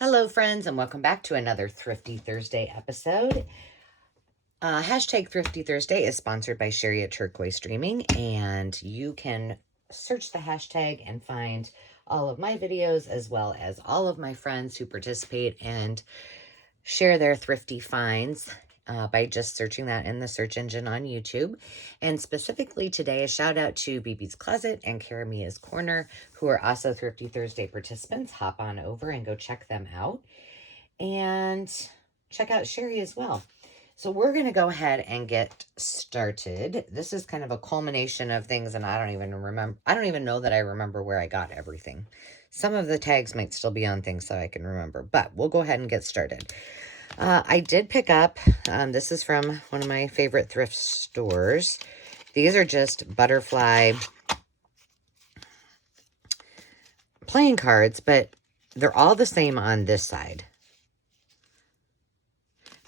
Hello, friends, and welcome back to another Thrifty Thursday episode. Hashtag Thrifty Thursday is sponsored by Sherry at Turquoise Streaming, and you can search the hashtag and find all of my videos as well as all of my friends who participate and share their thrifty finds by just searching that in the search engine on YouTube. And specifically today, a shout out to BB's Closet and Karamia's Corner, who are also Thrifty Thursday participants. Hop on over and go check them out. And check out Sherry as well. So we're going to go ahead and get started. This is kind of a culmination of things, and I don't even know that I remember where I got everything. Some of the tags might still be on things so I can remember, but we'll go ahead and get started. I did pick up, this is from one of my favorite thrift stores. These are just butterfly playing cards, but they're all the same on this side.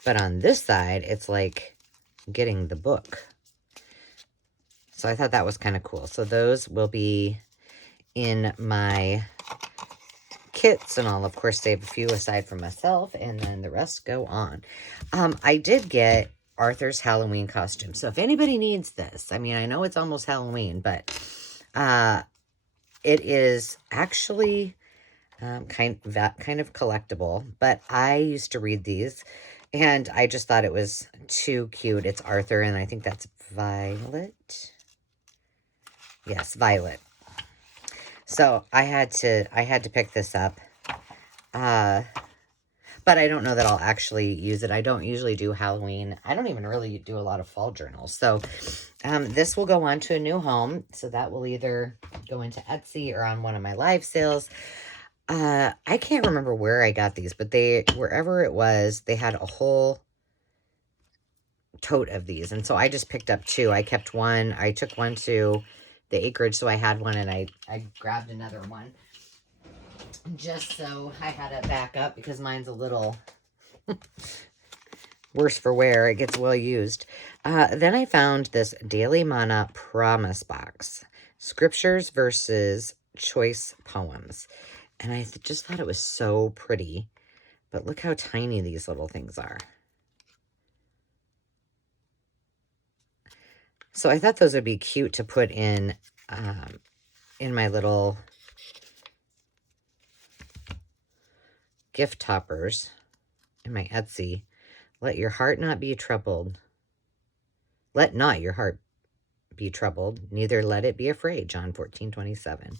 But on this side, it's like getting the book. So I thought that was kind of cool. So those will be in my kits, and I'll, of course, save a few aside from myself, and then the rest go on. I did get Arthur's Halloween costume. So if anybody needs this, I mean, I know it's almost Halloween, but it is actually kind of collectible. But I used to read these, and I just thought it was too cute. It's Arthur, and I think that's Violet. Yes, Violet. So I had to pick this up. But I don't know that I'll actually use it. I don't usually do Halloween. I don't even really do a lot of fall journals. So this will go on to a new home. So that will either go into Etsy or on one of my live sales. I can't remember where I got these, but wherever it was, they had a whole tote of these. And so I just picked up two. I kept one. I took one to the acreage, so I had one, and I grabbed another one just so I had it back up because mine's a little worse for wear. It gets well used. Then I found this Daily Mana Promise Box, Scriptures versus Choice Poems. And I just thought it was so pretty. But look how tiny these little things are. So I thought those would be cute to put in my little gift toppers in my Etsy. Let your heart not be troubled. Let not your heart be troubled, neither let it be afraid. John 14:27.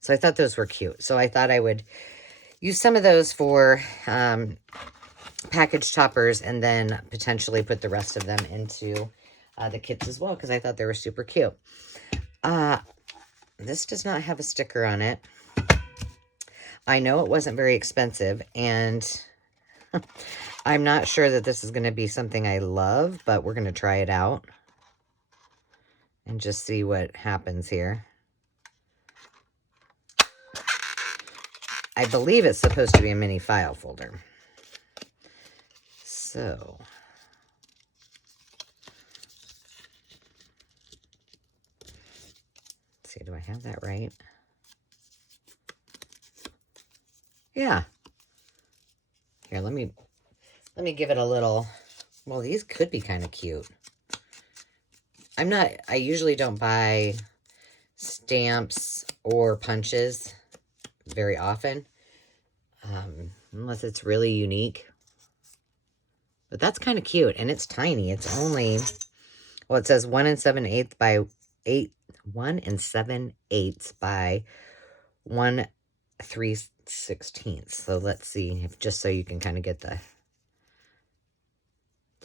So I thought those were cute. So I thought I would use some of those for package toppers, and then potentially put the rest of them into the kits as well, because I thought they were super cute. This does not have a sticker on it. I know it wasn't very expensive, and I'm not sure that this is going to be something I love, but we're going to try it out and just see what happens here. I believe it's supposed to be a mini file folder. So, let's see, do I have that right? Yeah. Here, let me give it a little, well, these could be kind of cute. I usually don't buy stamps or punches very often, unless it's really unique. But that's kind of cute, and it's tiny. It's only, well, it says 1 7/8 by 1 7/8 by 1 3/16. So let's see, just so you can kind of get the,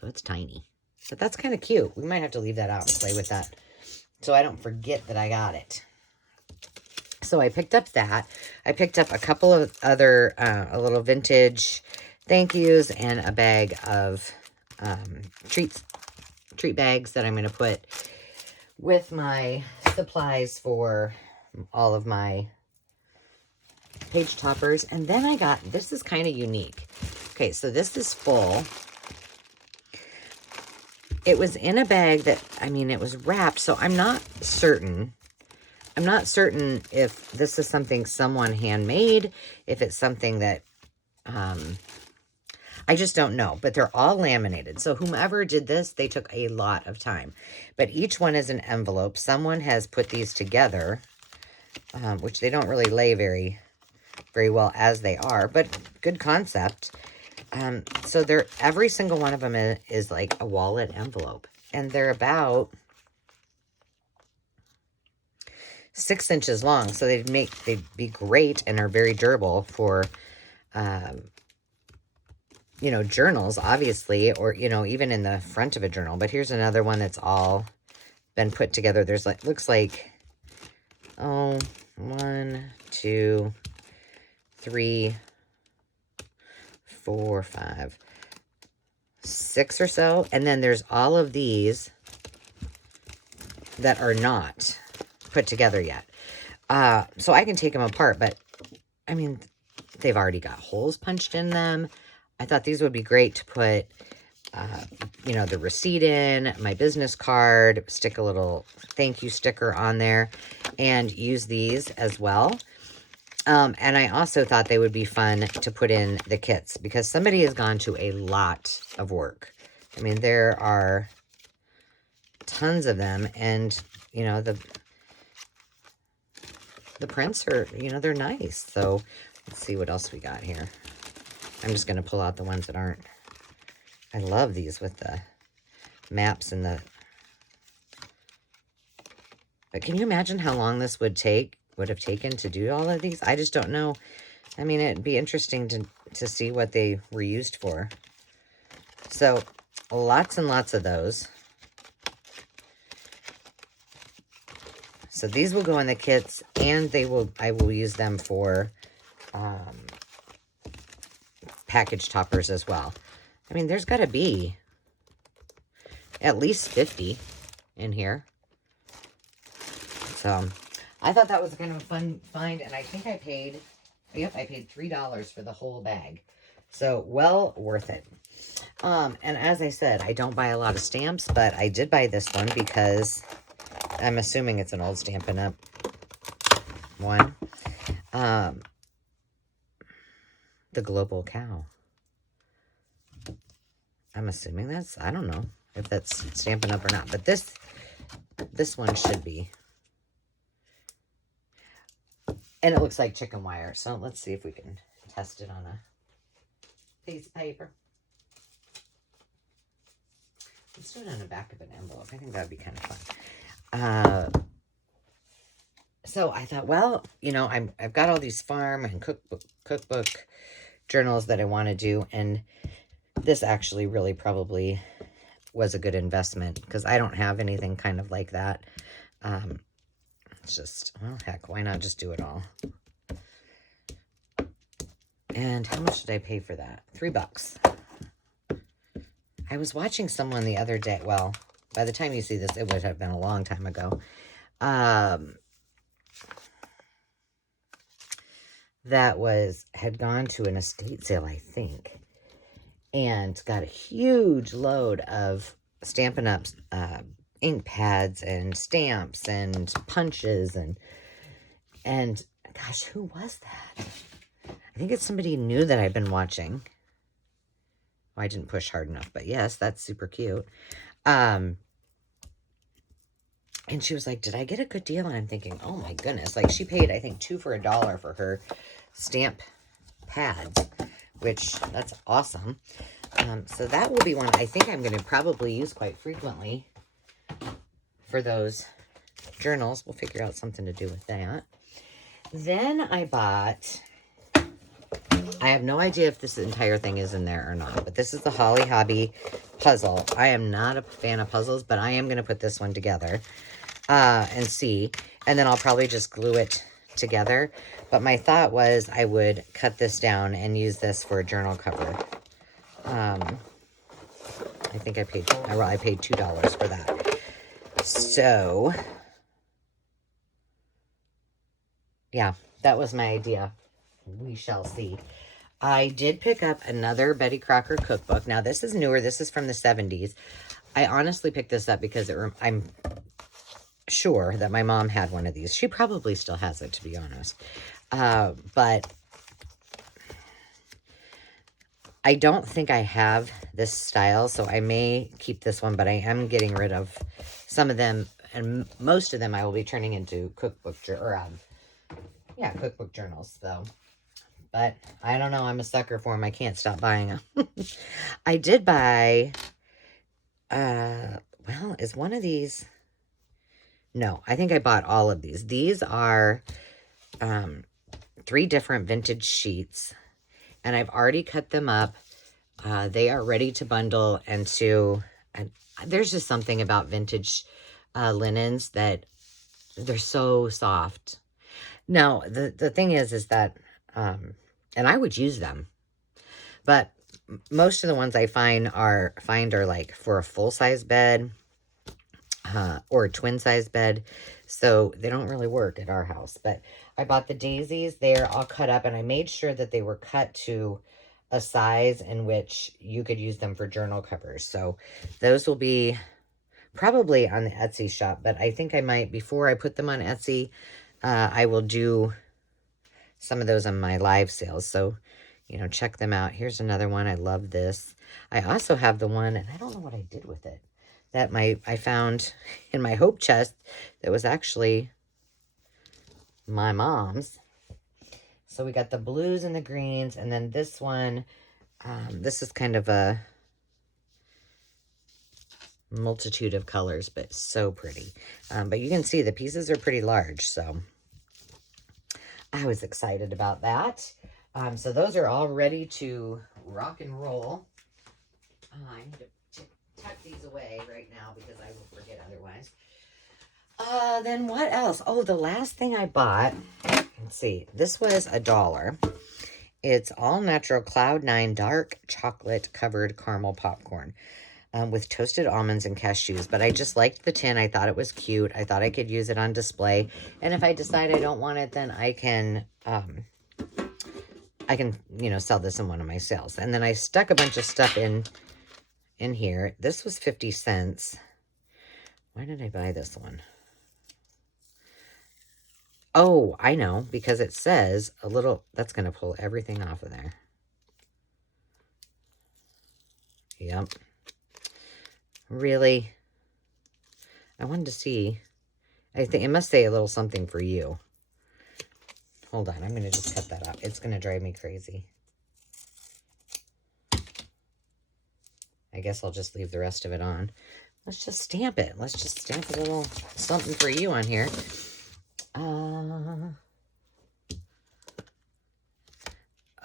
so it's tiny. But that's kind of cute. We might have to leave that out and play with that so I don't forget that I got it. So I picked up that. I picked up a couple of other, a little vintage thank yous, and a bag of treat bags that I'm going to put with my supplies for all of my page toppers. And then I got, this is kind of unique. Okay, so this is full. It was in a bag that, I mean, it was wrapped, so I'm not certain I'm not certain if this is something someone handmade, if it's something that, I just don't know, but they're all laminated. So whomever did this, they took a lot of time, but each one is an envelope. Someone has put these together, which they don't really lay very well as they are, but good concept. So they're, every single one of them is like a wallet envelope, and they're about 6 inches long. So they'd be great and are very durable for, you know, journals, obviously, or, you know, even in the front of a journal. But here's another one that's all been put together. There's like, looks like, oh, 1, 2, 3, 4, 5, 6 or so. And then there's all of these that are not put together yet. So I can take them apart, but I mean, they've already got holes punched in them. I thought these would be great to put, you know, the receipt in, my business card, stick a little thank you sticker on there, and use these as well. And I also thought they would be fun to put in the kits, because somebody has gone to a lot of work. I mean, there are tons of them, and, you know, the prints are, you know, they're nice. So let's see what else we got here. I'm just going to pull out the ones that aren't. I love these with the maps and the... But can you imagine how long this would have taken to do all of these? I just don't know. I mean, it'd be interesting to see what they were used for. So lots and lots of those. So these will go in the kits, and I will use them for package toppers as well. I mean, there's got to be at least 50 in here. So I thought that was kind of a fun find, and I think I paid, yep, I paid $3 for the whole bag. So well worth it. And as I said, I don't buy a lot of stamps, but I did buy this one because I'm assuming it's an old Stampin' Up! One. The Global Cow. I'm assuming that's, I don't know if that's Stampin' Up! Or not, but this one should be. And it looks like chicken wire, so let's see if we can test it on a piece of paper. Let's do it on the back of an envelope. I think that would be kind of fun. So I thought, well, you know, I've got all these farm and cookbook journals that I want to do, and this actually really probably was a good investment, because I don't have anything kind of like that. It's just, well, heck, why not just do it all? And how much did I pay for that? $3. I was watching someone the other day. Well, by the time you see this, it would have been a long time ago. That had gone to an estate sale, I think, and got a huge load of Stampin' Up! Ink pads and stamps and punches and gosh, who was that? I think it's somebody new that I've been watching. Well, I didn't push hard enough, but yes, that's super cute. And she was like, did I get a good deal? And I'm thinking, oh my goodness. Like, she paid, I think, $2 for $1 for her stamp pads, which that's awesome. So that will be one I think I'm going to probably use quite frequently for those journals. We'll figure out something to do with that. Then I bought, I have no idea if this entire thing is in there or not, but this is the Holly Hobby puzzle. I am not a fan of puzzles, but I am going to put this one together and see. And then I'll probably just glue it together. But my thought was I would cut this down and use this for a journal cover. I think I paid $2 for that. So, yeah, that was my idea. We shall see. I did pick up another Betty Crocker cookbook. Now, this is newer. This is from the 70s. I honestly picked this up because sure that my mom had one of these. She probably still has it, to be honest. But I don't think I have this style, so I may keep this one, but I am getting rid of some of them, and most of them I will be turning into cookbook journals, though. But I don't know. I'm a sucker for them. I can't stop buying them. I did buy, well, is one of these... No, I think I bought all of these. These are 3 different vintage sheets, and I've already cut them up. They are ready to bundle, and there's just something about vintage linens that they're so soft. Now, the thing is that, and I would use them, but most of the ones I find are like for a full-size bed, or a twin-size bed, so they don't really work at our house. But I bought the daisies. They're all cut up, and I made sure that they were cut to a size in which you could use them for journal covers. So those will be probably on the Etsy shop, but I think I might, before I put them on Etsy, I will do some of those on my live sales. So, check them out. Here's another one. I love this. I also have the one, and I don't know what I did with it, that I found in my hope chest that was actually my mom's. So we got the blues and the greens, and then this one, this is kind of a multitude of colors, but so pretty. But you can see the pieces are pretty large, so I was excited about that. So those are all ready to rock and roll. I need to tuck these away right now because I will forget otherwise. Then what else? Oh, the last thing I bought, let's see, this was $1. It's all natural Cloud 9 dark chocolate covered caramel popcorn with toasted almonds and cashews. But I just liked the tin. I thought it was cute. I thought I could use it on display. And if I decide I don't want it, then I can sell this in one of my sales. And then I stuck a bunch of stuff in here. This was 50 cents. Why did I buy this one? Oh, I know, because it says a little, that's going to pull everything off of there. Yep. Really? I wanted to see. I think it must say a little something for you. Hold on, I'm going to just cut that out. It's going to drive me crazy. I guess I'll just leave the rest of it on. Let's just stamp it. Let's just stamp a little something for you on here.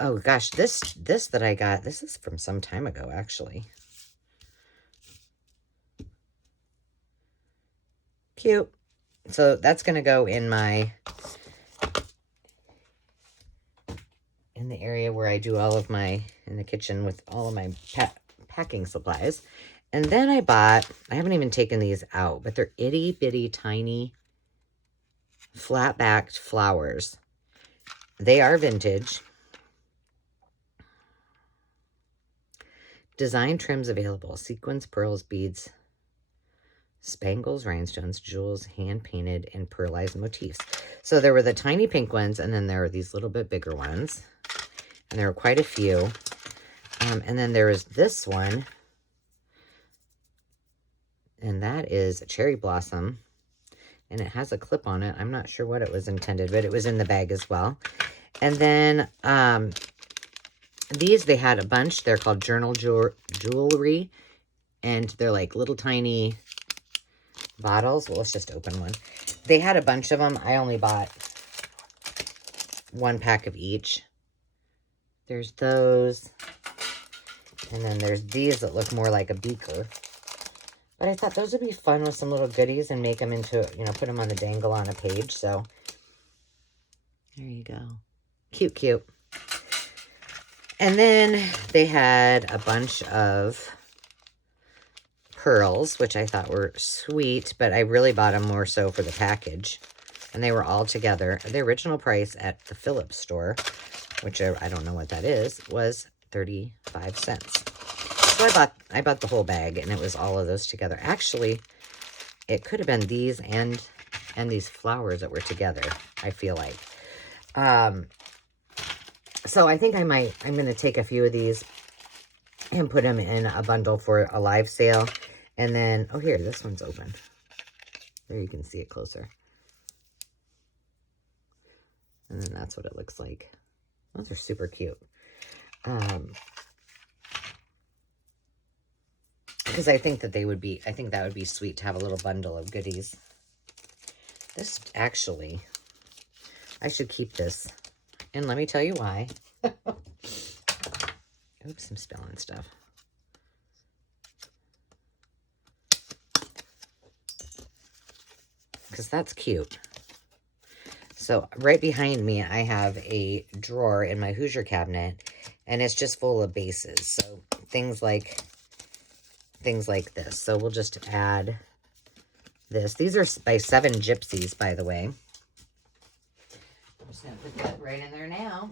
Oh gosh, this that I got, this is from some time ago, actually. Cute. So that's going to go in the area where I do all of in the kitchen with all of my packing supplies. And then I haven't even taken these out, but they're itty bitty tiny flat-backed flowers. They are vintage. Design trims available. Sequins, pearls, beads, spangles, rhinestones, jewels, hand-painted, and pearlized motifs. So there were the tiny pink ones, and then there were these little bit bigger ones. And there were quite a few. And then there was this one. And that is a cherry blossom. And it has a clip on it. I'm not sure what it was intended, but it was in the bag as well. And then these, they had a bunch. They're called journal jewelry. And they're like little tiny bottles. Well, let's just open one. They had a bunch of them. I only bought 1 pack of each. There's those. And then there's these that look more like a beaker. But I thought those would be fun with some little goodies and make them into, put them on the dangle on a page. So there you go. Cute, cute. And then they had a bunch of pearls, which I thought were sweet, but I really bought them more so for the package. And they were all together. The original price at the Phillips store, which I don't know what that is, was 35 cents. So I bought the whole bag, and it was all of those together. Actually, it could have been these and these flowers that were together, I feel like. So I think I'm going to take a few of these and put them in a bundle for a live sale. And then, oh, here, this one's open. There you can see it closer. And then that's what it looks like. Those are super cute. Because I think that I think that would be sweet to have a little bundle of goodies. This actually, I should keep this. And let me tell you why. Oops, I'm spilling stuff. Because that's cute. So right behind me, I have a drawer in my Hoosier cabinet, and it's just full of bases. So things like this. So we'll just add this. These are by 7 Gypsies, by the way. I'm just going to put that right in there now.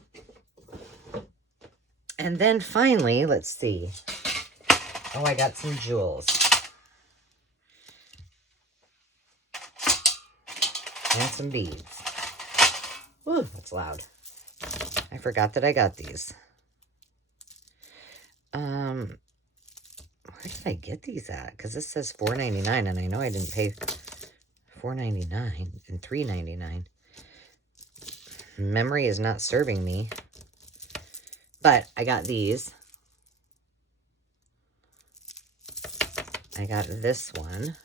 And then finally, let's see. Oh, I got some jewels. And some beads. Ooh, that's loud. I forgot that I got these. Where did I get these at? Because this says $4.99, and I know I didn't pay $4.99 and $3.99. Memory is not serving me. But I got these. I got this one.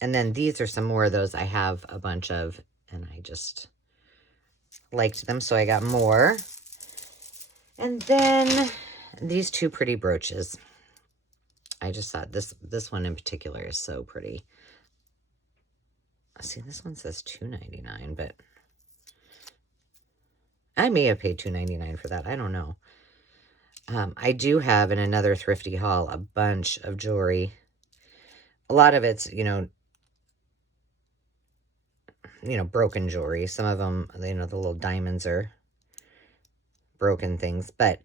And then these are some more of those I have a bunch of, and I just liked them, so I got more. And then these 2 pretty brooches. I just thought this one in particular is so pretty. See, this one says $2.99, but I may have paid $2.99 for that. I don't know. I do have in another thrifty haul a bunch of jewelry. A lot of it's, broken jewelry. Some of them, the little diamonds are broken things. But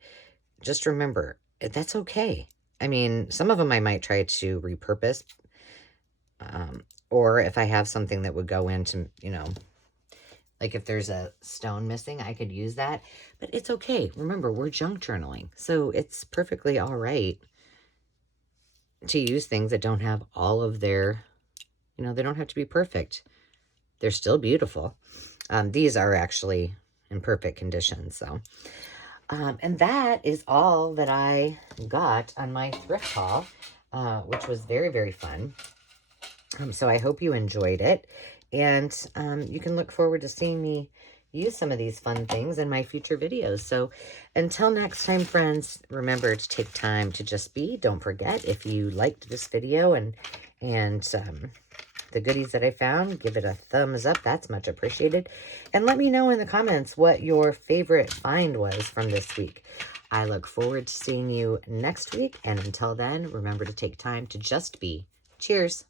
just remember, that's okay. I mean, some of them I might try to repurpose. Or if I have something that would go into, like if there's a stone missing, I could use that. But it's okay. Remember, we're junk journaling. So it's perfectly all right to use things that don't have all of their, they don't have to be perfect. They're still beautiful. These are actually in perfect condition. So, and that is all that I got on my thrift haul, which was very, very fun. So I hope you enjoyed it. And you can look forward to seeing me use some of these fun things in my future videos. So until next time, friends, remember to take time to just be. Don't forget, if you liked this video and the goodies that I found, give it a thumbs up. That's much appreciated. And let me know in the comments what your favorite find was from this week. I look forward to seeing you next week. And until then, remember to take time to just be. Cheers.